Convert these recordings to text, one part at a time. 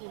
Я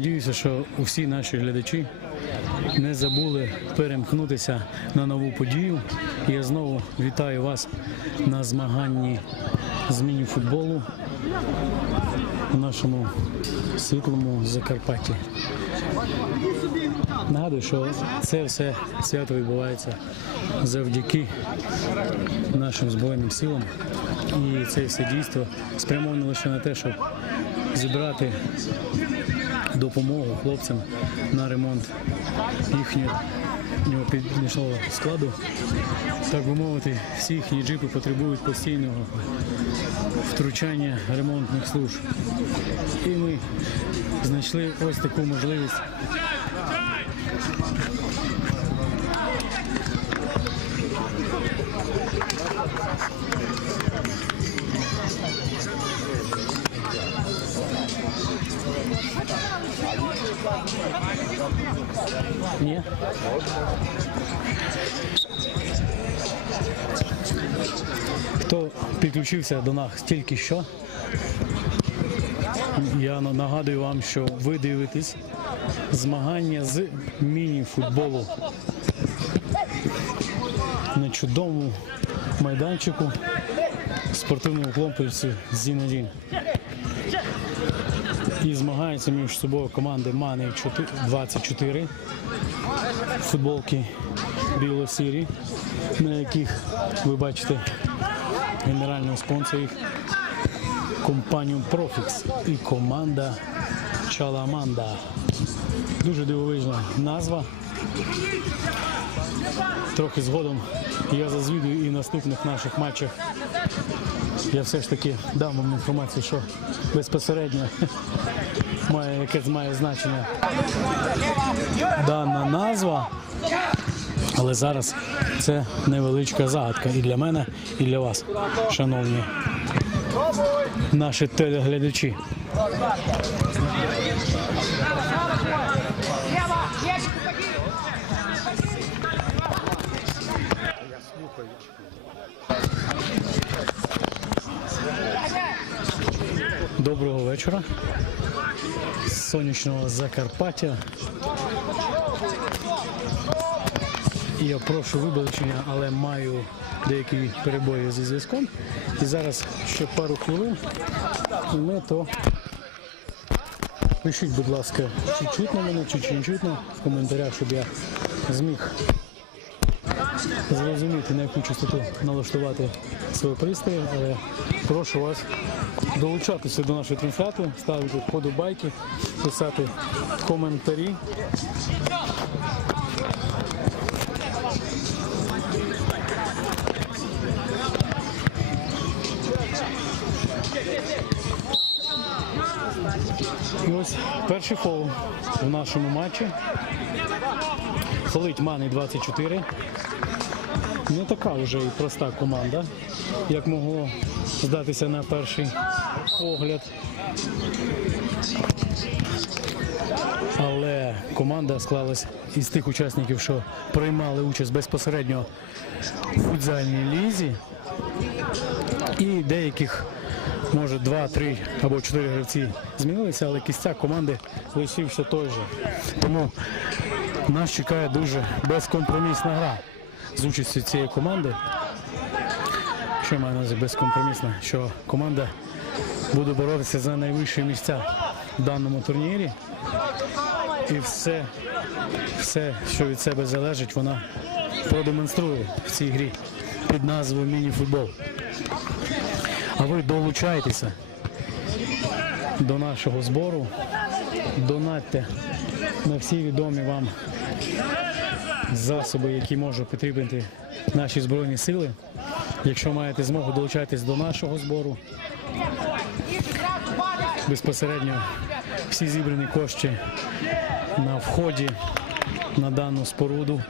надіюся, що усі наші глядачі не забули перемкнутися на нову подію. Я знову вітаю вас на змаганні з міні-футболу у нашому світлому Закарпатті. Нагадую, що це все свято відбувається завдяки нашим Збройним силам. І це все дійство спрямовано лише на те, щоб зібрати допомогу хлопцям на ремонт їхнього піднічного складу. Так би мовити, всі їхні джипи потребують постійного втручання ремонтних служб. І ми знайшли ось таку можливість. Ні. Хто підключився до нас тільки що? Я нагадую вам, що ви дивитесь змагання з міні-футболу на чудовому майданчику спортивному комплексі Зінедін. І змагаються між собою команди Мани 24 футболки біло-сірі, на яких ви бачите генерального спонсора їх компанію Profix і команда Чаламанда. Дуже дивовижна назва. Трохи згодом я зазвідую і наступних наших матчах. Я все ж таки дам вам інформацію, що безпосередньо має якесь має значення дана назва. Але зараз це невеличка загадка і для мене, і для вас, шановні наші телеглядачі. Доброго вечора. З сонячного Закарпаття. Я прошу вибачення, але маю деякі перебої зі зв'язком. І зараз ще пару хвилин. Ми то пишіть, будь ласка, чи чутно мене, чи, чи не чутно в коментарях, щоб я зміг зрозуміти, на яку частоту налаштувати свої пристрої, але прошу вас долучатися до нашої трансляції, ставити вподобайки, писати коментарі. І ось перший фол в нашому матчі. Фолить Мани 24. Не така вже і проста команда, як могло здатися на перший погляд. Але команда склалась із тих учасників, що приймали участь безпосередньо в футзальній лізі. І деяких, може, два, три або чотири гравці змінилися, але кістяк команди лишився той же. Тому нас чекає дуже безкомпромісна гра з участю цієї команди. Що маю на увазі безкомпромісна? Що команда буде боротися за найвищі місця в даному турнірі. І все, все, що від себе залежить, вона продемонструє в цій грі під назвою міні-футбол. А ви долучайтеся до нашого збору, донатьте на всі відомі вам засоби, які можуть потрібні наші Збройні сили. Якщо маєте змогу, долучайтесь до нашого збору. Безпосередньо всі зібрані кошти на вході на дану споруду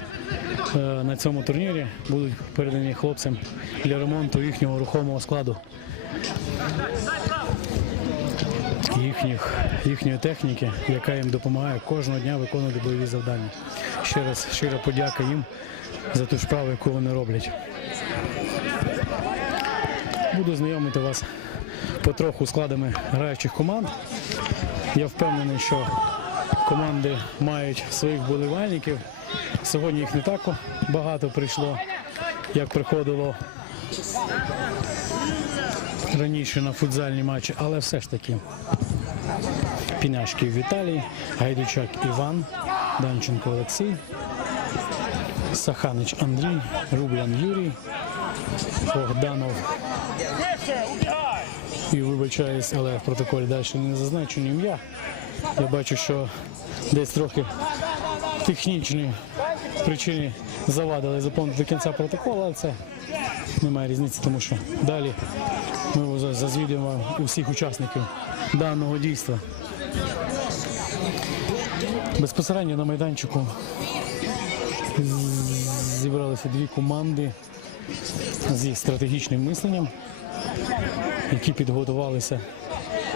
е, на цьому турнірі будуть передані хлопцям для ремонту їхнього рухомого складу. Їхніх, їхньої техніки, яка їм допомагає кожного дня виконувати бойові завдання. Ще раз щира подяка їм за ту справу, яку вони роблять. Буду знайомити вас потроху складами граючих команд. Я впевнений, що команди мають своїх вболівальників. Сьогодні їх не так багато прийшло, як приходило раніше на футзальні матчі, але все ж таки. Піняшків Віталій, Гайдучак Іван, Данченко Олексій, Саханич Андрій, Рублян Юрій, Богданов і вибачаюсь, але в протоколі далі не зазначено ім'я. Я бачу, що десь трохи технічні причини завадили заповнити до кінця протоколу, але це немає різниці, тому що далі ми за- зазвідуємо усіх учасників даного дійства. Безпосередньо на майданчику зібралися дві команди зі стратегічним мисленням, які підготувалися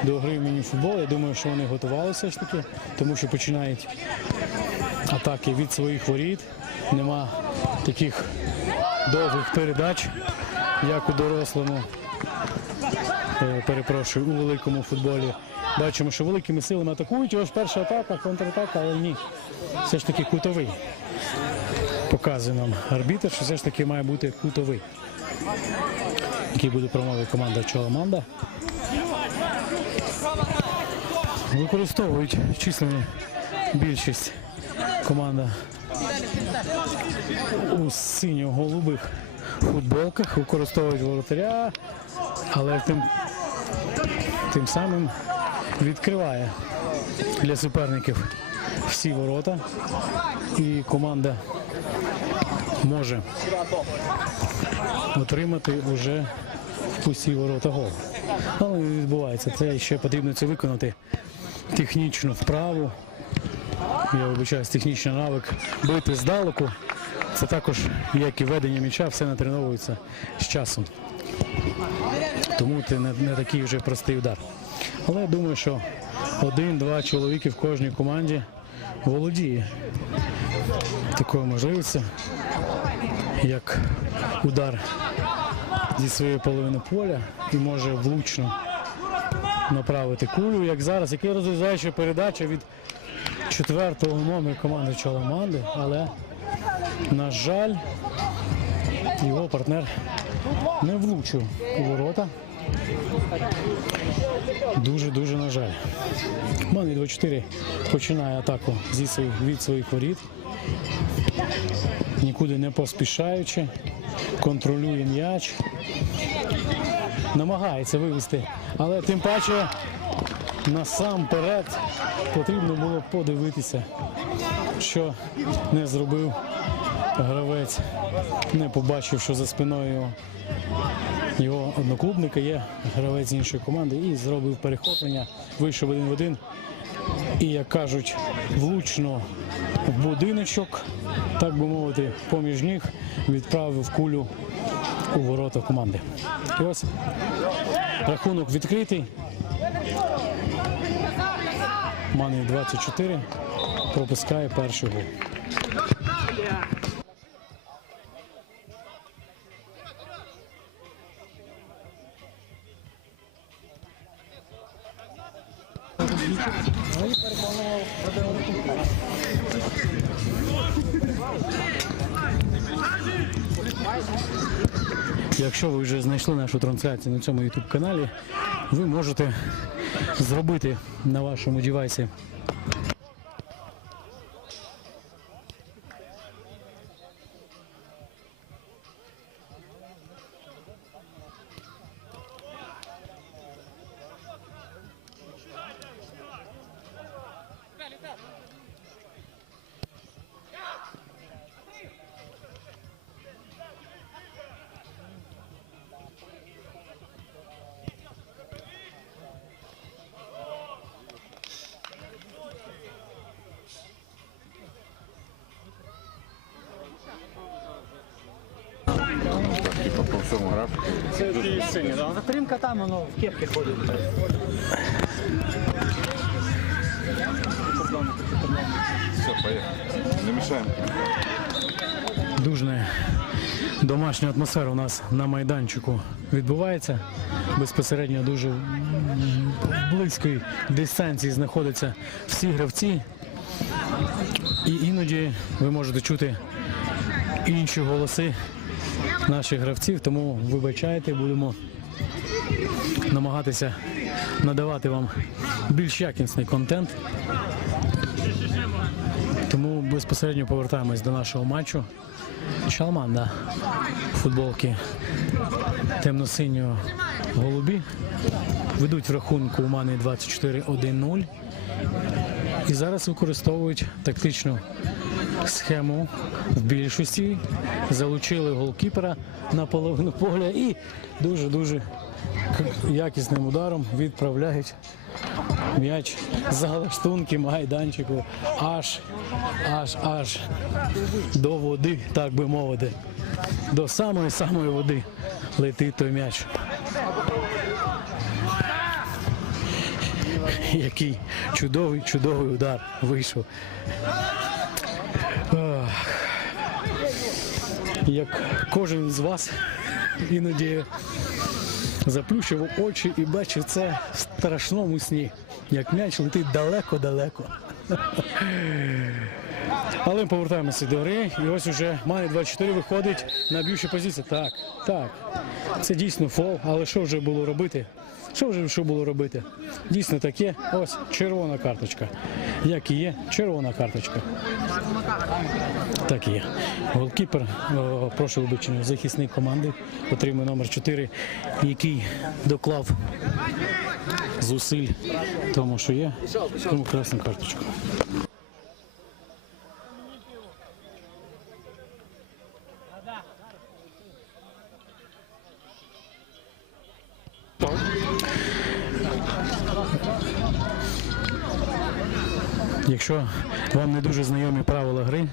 до гри в міні-футбол. Я думаю, що вони готувалися ж таки, тому що починають атаки від своїх воріт. Нема таких довгих передач, як у дорослому, перепрошую, у великому футболі. Бачимо, що великими силами атакують. Ось перша атака, контратака, але ні. Все ж таки кутовий. Показує нам арбітр, що все ж таки має бути кутовий. Який буде промовити команда Чоламанда. Використовують численні більшість команда у синьо-голубих футболках, використовують воротаря, але тим, тим самим відкриває для суперників всі ворота. І команда може отримати вже в пусті ворота гол. Але відбувається. Це ще потрібно це виконати технічну вправу. Я вибачаюсь, технічний навик бити здалеку. Це також, як і ведення м'яча, все натреновується з часом. Тому це не, не такий вже простий удар. Але я думаю, що один-два чоловіки в кожній команді володіє такою можливістю, як удар зі своєї половини поля і може влучно направити кулю, як зараз, який розв'язаюча передача від четвертого номеру команди Чаламанди, але, на жаль, його партнер не влучив у ворота. Дуже-дуже на жаль. Команда 24 починає атаку зі своїх, від своїх воріт. Нікуди не поспішаючи, контролює м'яч, намагається вивести, але тим паче насамперед потрібно було подивитися, що не зробив гравець, не побачив, що за спиною його, одноклубника є гравець іншої команди і зробив перехоплення, вийшов один в один. І, як кажуть, влучно в будиночок, так би мовити, поміж ніг відправив кулю у ворота команди. І ось рахунок відкритий. Мани 24 пропускає перший гол. Якщо ви вже знайшли нашу трансляцію на цьому YouTube каналі, ви можете зробити на вашому девайсі Типа по всьому грав. Затримка там, воно в кепки ходить. Все, поїхали. Не мішаємо. Дуже домашня атмосфера у нас на майданчику відбувається. Безпосередньо дуже в близькій дистанції знаходяться всі гравці. І іноді ви можете чути інші голоси наших гравців, тому вибачайте, будемо намагатися надавати вам більш якісний контент. Тому безпосередньо повертаємось до нашого матчу. Шалман, да. Футболки темно-синього голубі. Ведуть в рахунку у Мани 24-1-0. І зараз використовують тактичну схему в більшості. Залучили голкіпера на половину поля і дуже-дуже якісним ударом відправляють м'яч за лаштунки майданчику аж, аж, аж до води, так би мовити. До самої самої води летить той м'яч. Який чудовий, чудовий удар вийшов. Як кожен з вас іноді заплющив очі і бачив це в страшному сні, як м'яч летить далеко-далеко. Але ми повертаємося до гри, і ось уже Мани 24 виходить на б'ючу позицію. Так, так. Це дійсно фол, але що вже було робити? Що вже що було робити? Дійсно таке, ось червона карточка. Як і є, червона карточка. Так і є. Голкіпер, прошу вибачення, захисник команди отримує номер 4, який доклав зусиль тому, що є, тому красну карточку. Якщо вам не дуже знайомі правила гри,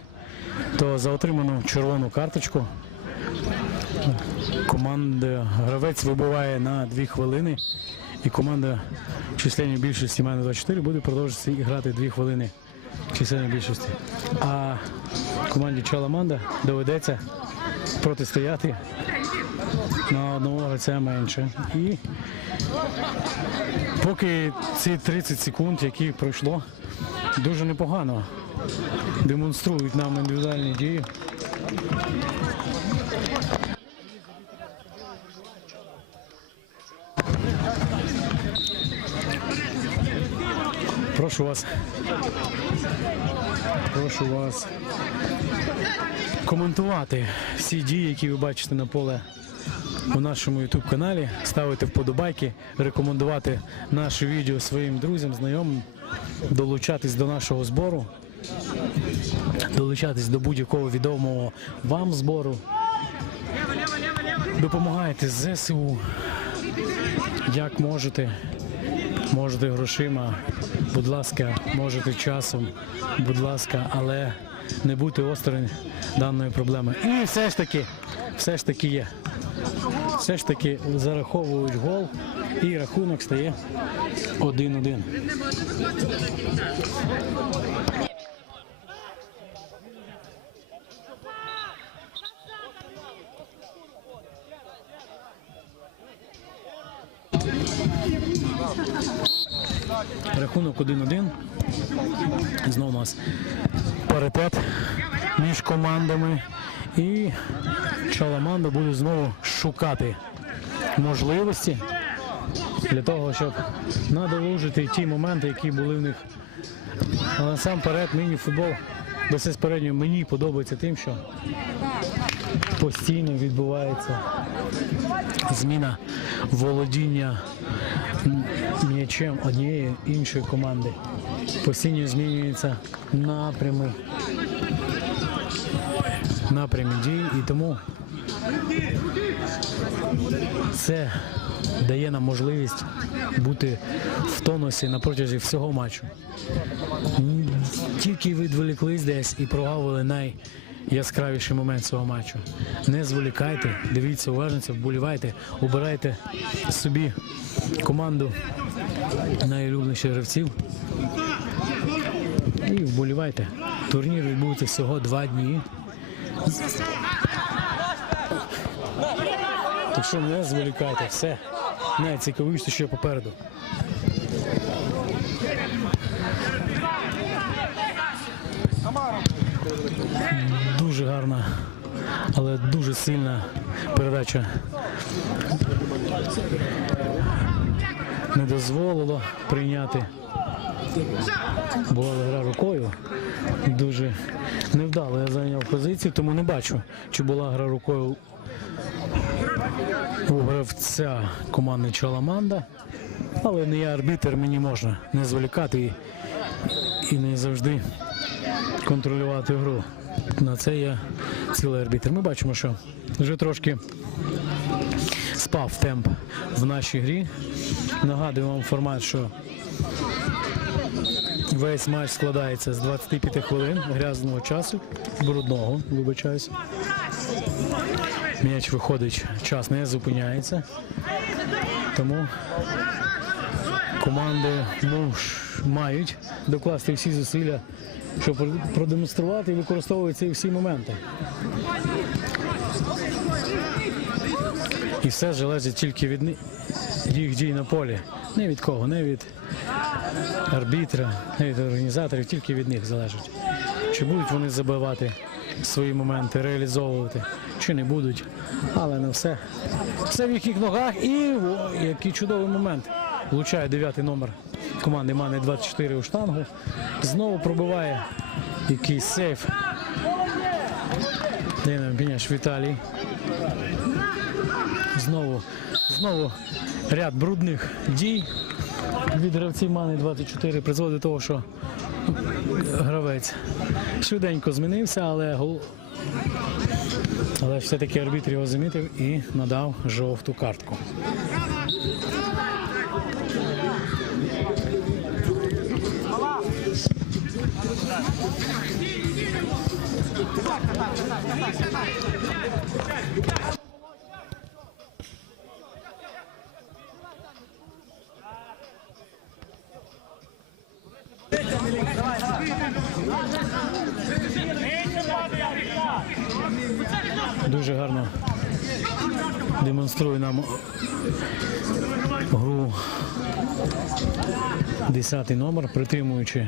то за отриману червону карточку команда гравець вибиває на 2 хвилини, і команда численній більшості мене 24 буде продовжувати грати 2 хвилини численній більшості. А команді Чаламанда доведеться протистояти на одного гравця менше. І поки ці 30 секунд, які пройшло, дуже непогано демонструють нам індивідуальні дії. Прошу вас. Прошу вас коментувати всі дії, які ви бачите на поле у нашому YouTube каналі, ставити вподобайки, рекомендувати наше відео своїм друзям, знайомим, долучатись до нашого збору, долучатись до будь-якого відомого вам збору. Допомагайте ЗСУ, як можете. Можете грошима, будь ласка, можете часом, будь ласка, але не бути осторонь даної проблеми. І все ж таки, все ж таки є. Все ж таки зараховують гол і рахунок стає 1-1. Рахунок 1-1. Знову у нас паритет між командами. І Чаламанда буде знову шукати можливості для того, щоб надолужити ті моменти, які були в них. Але насамперед міні-футбол безпосередньо мені подобається тим, що постійно відбувається зміна володіння м'ячем однієї іншої команди. Постійно змінюються напрями, напрями дій і тому це дає нам можливість бути в тонусі на протязі всього матчу. Тільки відволіклись десь і прогавили найяскравіший момент цього матчу. Не зволікайте, дивіться уважно, вболівайте, обирайте собі команду найулюбленіших гравців. І вболівайте. Турнір відбудеться всього два дні. Так що не зволікайте, все. Найцікавіше, що попереду. Але дуже сильна передача. Не дозволило прийняти. Була гра рукою. Дуже невдало я зайняв позицію, тому не бачу, чи була гра рукою у гравця команди Чаламанда. Але не я арбітер, мені можна не зволікати і, і не завжди контролювати гру. На це я цілий арбітр. Ми бачимо, що вже трошки спав темп в нашій грі. Нагадую вам формат, що весь матч складається з 25 хвилин грязного часу, брудного, вибачаюся. М'яч виходить, час не зупиняється. Тому команди ну, мають докласти всі зусилля, щоб продемонструвати і використовувати ці всі моменти. І все залежить тільки від їх дій на полі. Не від кого, не від арбітра, не від організаторів, тільки від них залежить. Чи будуть вони забивати свої моменти, реалізовувати, чи не будуть. Але не все. Все в їхніх ногах і о, який чудовий момент. Влучає дев'ятий номер команди Мани 24 у штангу. Знову пробиває якийсь сейф. Дина Біняш Віталій. Знову, знову ряд брудних дій від гравців Мани 24 призводить до того, що гравець швиденько змінився, але. Але все-таки арбітр його замітив і надав жовту картку. Дуже гарно демонструє нам гру 10 номер, притримуючи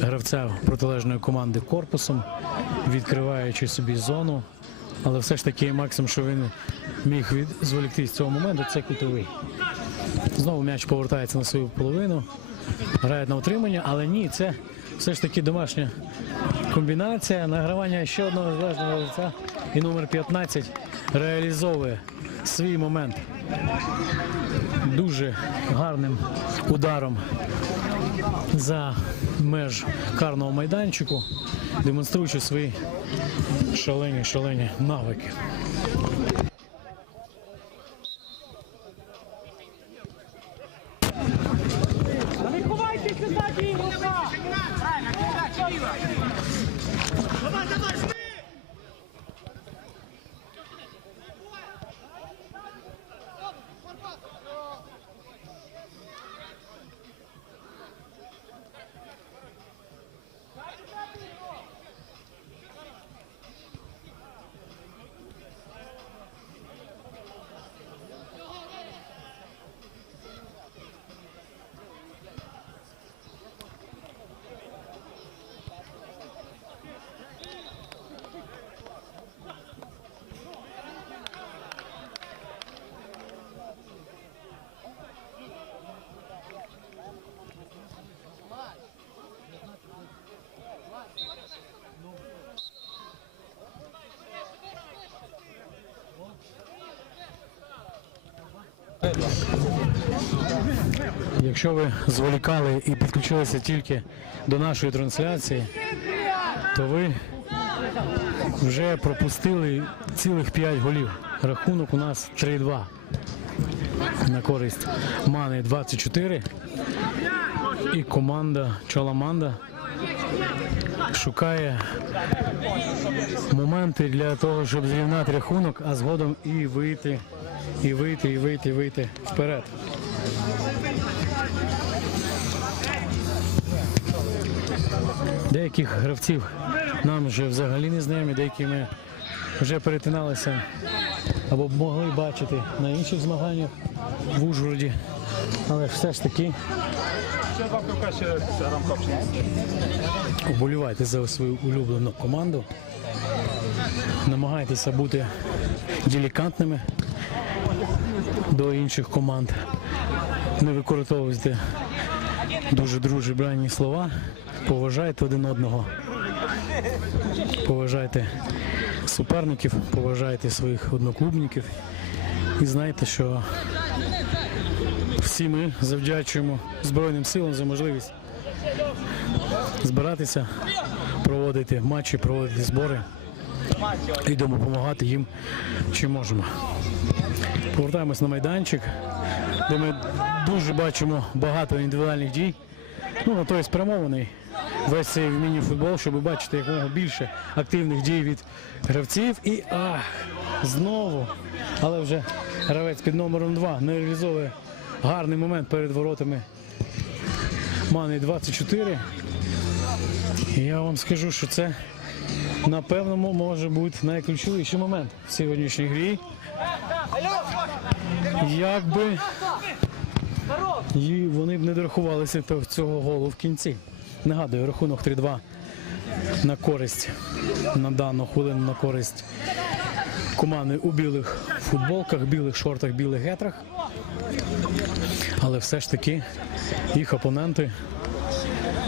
гравця протилежної команди корпусом, відкриваючи собі зону. Але все ж таки максимум, що він міг від... зволікти з цього моменту, це кутовий. Знову м'яч повертається на свою половину, грає на утримання, але ні, це все ж таки домашня комбінація. Награвання ще одного залежного гравця. І номер 15 реалізовує свій момент дуже гарним ударом за меж карного майданчику, демонструючи свої шалені шалені навики. Якщо ви зволікали і підключилися тільки до нашої трансляції, то ви вже пропустили цілих 5 голів. Рахунок у нас 3-2 на користь Мани 24. І команда Чоламанда шукає моменти для того, щоб зрівняти рахунок, а згодом і вийти, і вийти, і вийти, і вийти вперед. Деяких гравців нам вже взагалі не знайомі, деякі ми вже перетиналися або могли бачити на інших змаганнях в Ужгороді. Але все ж таки Уболівайте за свою улюблену команду. Намагайтеся бути делікатними до інших команд. Не використовуйте дуже дружелюбні слова. Поважайте один одного. Поважайте суперників, поважайте своїх одноклубників. І знайте, що всі ми завдячуємо Збройним силам за можливість збиратися, проводити матчі, проводити збори і допомагати їм чим можемо. Повертаємось на майданчик, де ми дуже бачимо багато індивідуальних дій. Ну, на той спрямований весь цей міні-футбол, щоб бачити якомога більше активних дій від гравців. І ах, знову, але вже гравець під номером 2 не реалізовує гарний момент перед воротами Мани 24. І я вам скажу, що це напевно може бути найключовіший момент в сьогоднішній грі. Якби і вони б не дорахувалися цього голу в кінці. Нагадую, рахунок 3-2 на користь на дану хвилину на користь команди у білих футболках, білих шортах, білих гетрах. Але все ж таки їх опоненти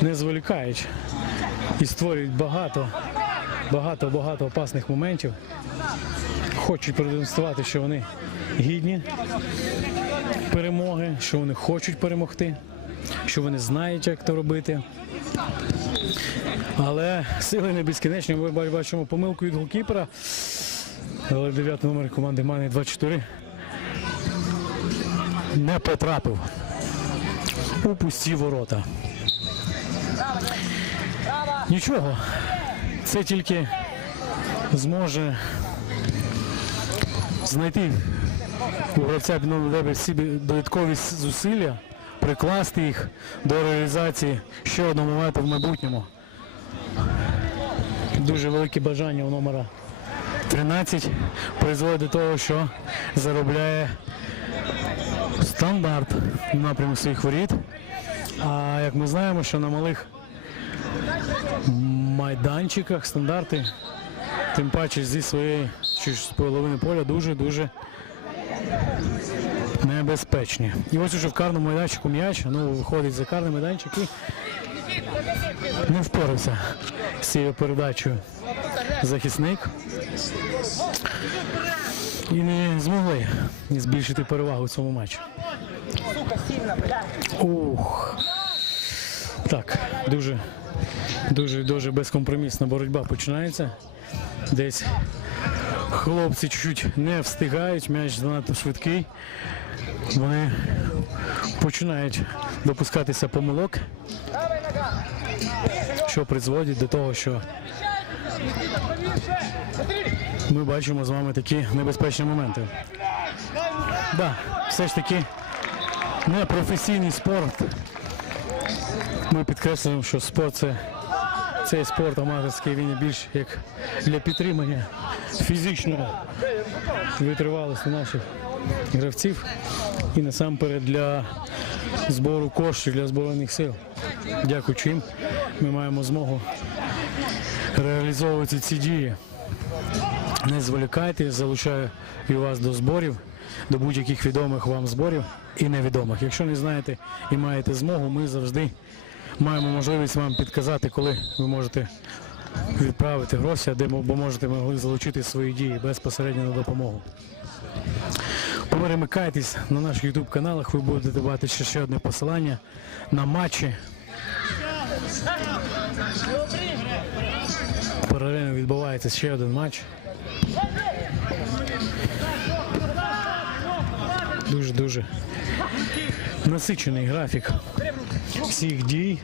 не зволікають і створюють багато, багато, багато опасних моментів. Хочуть продемонструвати, що вони гідні перемоги, що вони хочуть перемогти, що вони знають, як це робити. Але сили не безкінечні. Ми ба- бачимо помилку від голкіпера. Але 9 номер команди Мани 24 не потрапив у пусті ворота. Нічого, це тільки зможе знайти у гравця 9 всі додаткові зусилля, прикласти їх до реалізації ще одного моменту в майбутньому. Дуже велике бажання у номера 13 призводить до того, що заробляє стандарт напрямку своїх воріт. А як ми знаємо, що на малих майданчиках стандарти, тим паче зі своєї половини поля дуже-дуже небезпечні. І ось уже в карному майданчику м'яч, ну виходить за карний майданчик і не впорався з цією передачею захисник. І не змогли збільшити перевагу в цьому матчі. Ух. Так, дуже, дуже, дуже безкомпромісна боротьба починається. Десь хлопці чуть-чуть не встигають, м'яч занадто швидкий. Вони починають допускатися помилок, що призводить до того, що ми бачимо з вами такі небезпечні моменти. Да, все ж таки не професійний спорт. Ми підкреслюємо, що спорт це цей спорт аматорський він більш як для підтримання фізичної витривалості наших гравців і насамперед для збору коштів для збройних сил. Дякуючи їм, ми маємо змогу реалізовувати ці дії. Не зволікайте, залучаю і вас до зборів, до будь-яких відомих вам зборів і невідомих. Якщо не знаєте і маєте змогу, ми завжди маємо можливість вам підказати, коли ви можете відправити гроші, а де бо можете могли залучити свої дії безпосередньо на допомогу. Перемикайтесь на наших YouTube каналах, ви будете бачити ще, ще одне посилання на матчі. Паралельно відбувається ще один матч. Дуже-дуже насичений графік всіх дій.